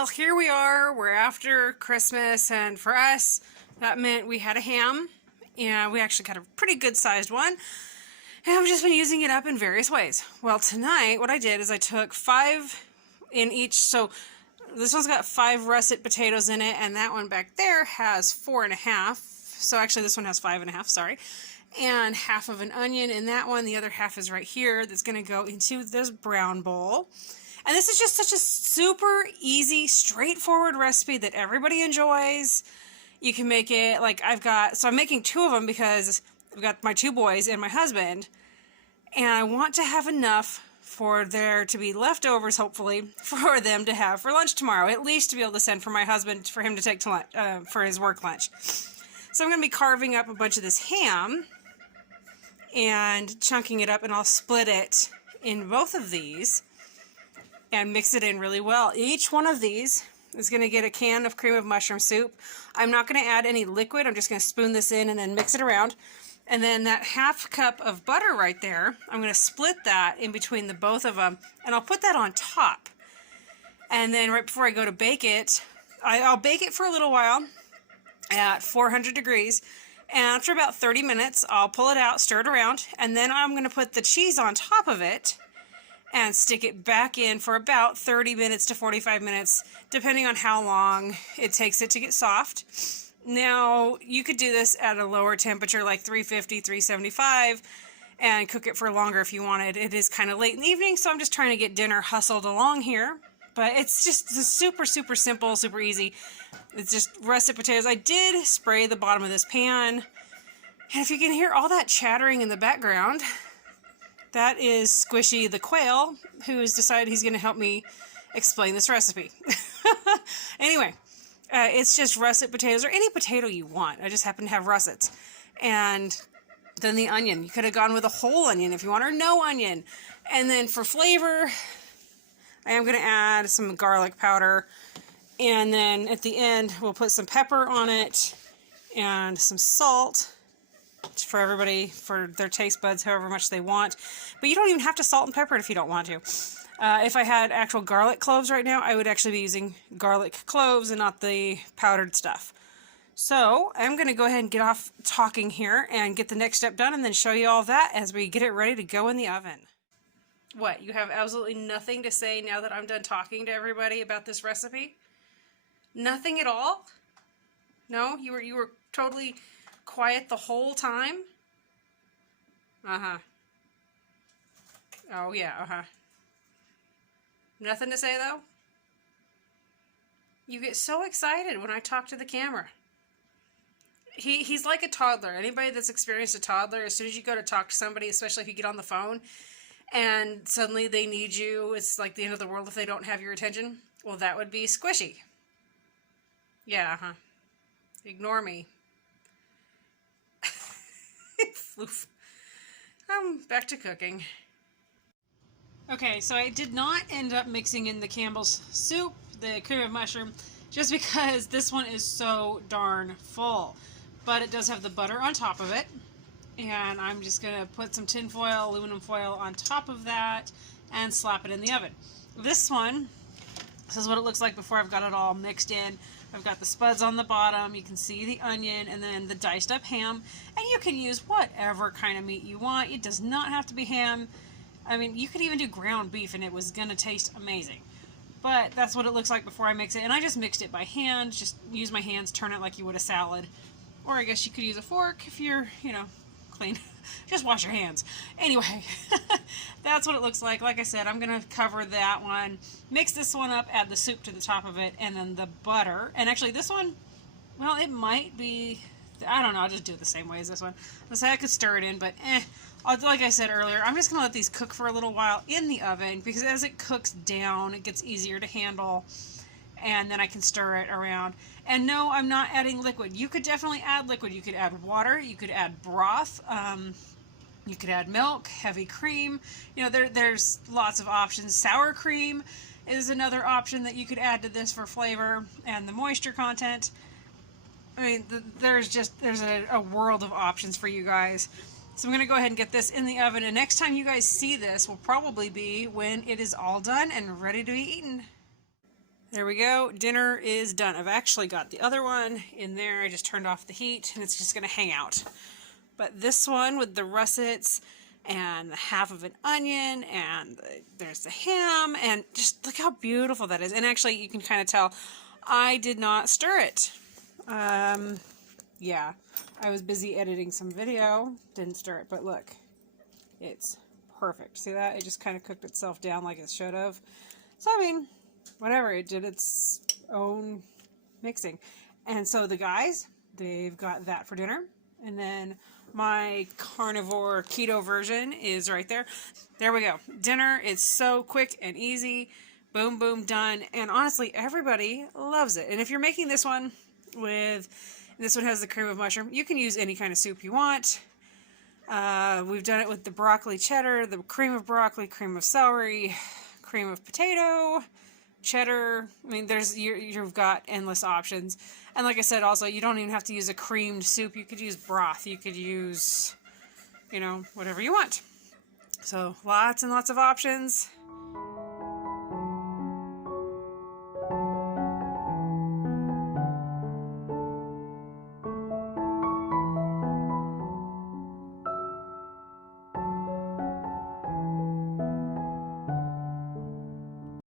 Well, here we are. We're after Christmas, and for us, that meant we had a ham, and we actually got a pretty good-sized one, and I've just been using it up in various ways. Well, tonight, what I did is I took 5 in each, so this one's got 5 russet potatoes in it, and that one back there has 4.5, so actually this one has 5.5, sorry, and half of an onion in that one. The other half is right here that's going to go into this brown bowl. And this is just such a super easy, straightforward recipe that everybody enjoys. You can make it like I'm making 2 of them because I've got my 2 boys and my husband. And I want to have enough for there to be leftovers, hopefully, for them to have for lunch tomorrow. At least to be able to send for my husband for him to take to lunch, for his work lunch. So I'm going to be carving up a bunch of this ham and chunking it up, and I'll split it in both of these and mix it in really well. Each one of these is going to get a can of cream of mushroom soup. I'm not going to add any liquid. I'm just going to spoon this in and then mix it around. And then that half cup of butter right there, I'm going to split that in between the both of them, and I'll put that on top. And then right before I go to bake it, I'll bake it for a little while at 400 degrees. And after about 30 minutes, I'll pull it out, stir it around, and then I'm going to put the cheese on top of it and stick it back in for about 30 minutes to 45 minutes, depending on how long it takes it to get soft. Now, you could do this at a lower temperature, like 350, 375, and cook it for longer if you wanted. It is kind of late in the evening, so I'm just trying to get dinner hustled along here. But it's just super, super simple, super easy. It's just russet potatoes. I did spray the bottom of this pan, and if you can hear all that chattering in the background, that is Squishy the quail, who has decided he's going to help me explain this recipe. Anyway, it's just russet potatoes, or any potato you want. I just happen to have russets. And then the onion. You could have gone with a whole onion if you want, or no onion. And then for flavor, I am going to add some garlic powder. And then at the end, we'll put some pepper on it and some salt for everybody, for their taste buds, however much they want. But you don't even have to salt and pepper it if you don't want to. If I had actual garlic cloves right now, I would actually be using garlic cloves and not the powdered stuff. So I'm going to go ahead and get off talking here and get the next step done, and then show you all that as we get it ready to go in the oven. What, you have absolutely nothing to say now that I'm done talking to everybody about this recipe? Nothing at all? No? You were totally quiet the whole time? Uh-huh. Oh, yeah, uh-huh. Nothing to say, though? You get so excited when I talk to the camera. He's like a toddler. Anybody that's experienced a toddler, as soon as you go to talk to somebody, especially if you get on the phone, and suddenly they need you, it's like the end of the world if they don't have your attention. Well, that would be Squishy. Yeah, uh-huh. Ignore me. Floof. I'm back to cooking. Okay, so I did not end up mixing in the Campbell's soup, the cream of mushroom, just because this one is so darn full. But it does have the butter on top of it, and I'm just going to put some tin foil, aluminum foil on top of that, and slap it in the oven. This one, this is what it looks like before I've got it all mixed in. I've got the spuds on the bottom, you can see the onion, and then the diced up ham, and you can use whatever kind of meat you want. It does not have to be ham. I mean, you could even do ground beef and it was going to taste amazing. But that's what it looks like before I mix it, and I just mixed it by hand. Just use my hands, turn it like you would a salad. Or I guess you could use a fork if you're, clean. Just wash your hands. Anyway, that's what it looks like. Like I said, I'm going to cover that one, mix this one up, add the soup to the top of it, and then the butter. And actually this one, well, it might be, I don't know, I'll just do it the same way as this one. Let's say I could stir it in, but like I said earlier, I'm just going to let these cook for a little while in the oven, because as it cooks down, it gets easier to handle, and then I can stir it around. And no, I'm not adding liquid. You could definitely add liquid. You could add water, you could add broth, you could add milk, heavy cream. There's lots of options. Sour cream is another option that you could add to this for flavor and the moisture content. I mean, there's a world of options for you guys. So I'm going to go ahead and get this in the oven, and next time you guys see this will probably be when it is all done and ready to be eaten. There we go. Dinner is done. I've actually got the other one in there. I just turned off the heat and it's just going to hang out. But this one with the russets and the half of an onion and there's the ham and just look how beautiful that is. And actually you can kind of tell I did not stir it. Yeah, I was busy editing some video. Didn't stir it, but look, it's perfect. See that? It just kind of cooked itself down like it should have. So, I mean, whatever, it did its own mixing. And so the guys, they've got that for dinner. And then my carnivore keto version is right there. There we go. Dinner is so quick and easy. Boom, boom, done. And honestly, everybody loves it. And if you're making this one this one has the cream of mushroom, you can use any kind of soup you want. We've done it with the broccoli cheddar, the cream of broccoli, cream of celery, cream of potato, cheddar. I mean, you've got endless options. And like I said, also, you don't even have to use a creamed soup. You could use broth. You could use, whatever you want. So lots and lots of options.